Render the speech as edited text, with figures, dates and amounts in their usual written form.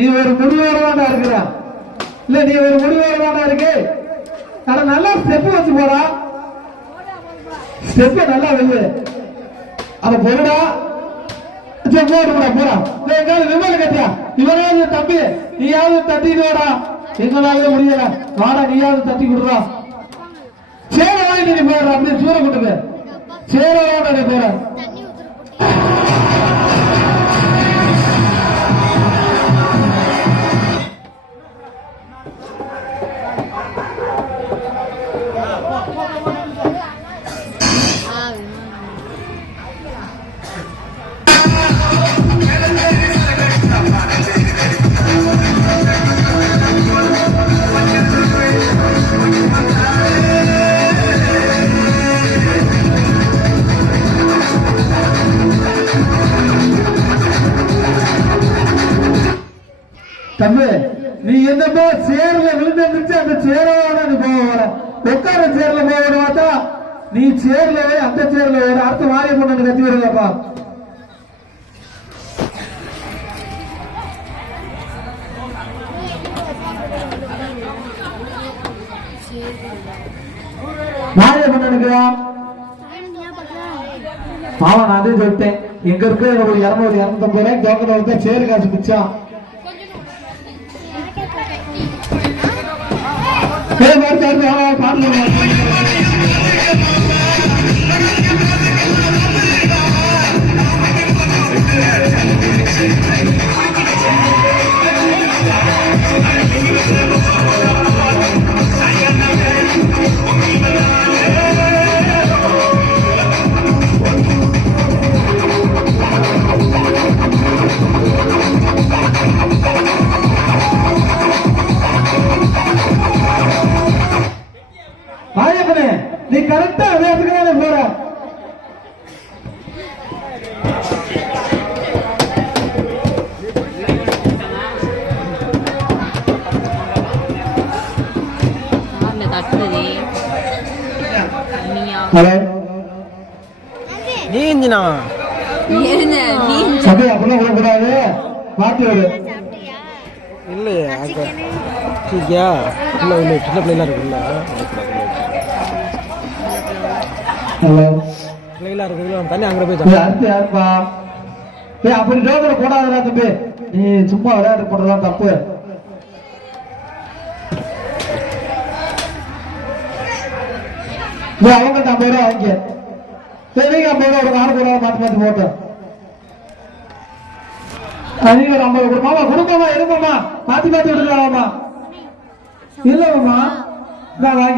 நீ ஒரு முடிவோட தாண்டா இருக்கிற. இல்ல நீ ஒரு முடிவோட தாண்டா இருக்கு. ஆனா நல்லா ஸ்டெப் வச்சு போடா. ஸ்டெப் நல்லா வெள்ளு. அத போடா. போடுடா போடா. எங்கால விமல கத்தியா இவனாவது தம்பி நீயாவது தட்டிட்டு வாடா. எங்களால முடியல வாடா நீயாவது தட்டி கொடுறா. சேர வாங்கி நீ போடுற அப்படியே சூற கொண்டு சேர வாடா நீ போற. தம்பி நீ என்னப்போ சேர்ல விழுந்துருந்துச்சு அந்த சேரோட நீ போக வர உட்கார சேர்ல போக பார்த்தா நீ சேர்ல அந்த சேர்ல ஒரு அடுத்த வாரிய பொண்ணு கத்தி வருங்கப்பா. வாரிய பொண்ணுக்குதா ஆமா நான் அதே சொல்லிட்டேன். எங்க இருக்கு ஒரு 200-250 ரூபாய் டோக்கன் சேரு காசு மிச்சம். நீ கரெக்டா வேகத்துக்கு தானே போற. ஹலோ நீ இன்ஜினா அப்படியே அப்படிலாம் விடக்கூடாது மாத்தி விடு. இல்லையே சரியா இல்லை இல்லை சின்ன பிள்ளைலாம் இருக்குல்ல பிள்ளைகளா இருக்குல்ல தண்ணி அங்கே போய் அடுத்து யாருப்பா அப்படி டோக்கரை போடாதடா தம்பி. நீ சும்மா விளையாட்டு போடுறதா தப்பு. அவங்க 50 ரூபா வாங்க சரி 50 ரூபா ஒரு 4 ரூபா மாற்றி மாற்றி போட்டோம். நீங்க ஒரு 50 கொடுமாமா கொடுப்போமா எடுப்போமா மாற்றி மாற்றி விடுக்கலாமா இல்லைம்மா நான் வாங்கி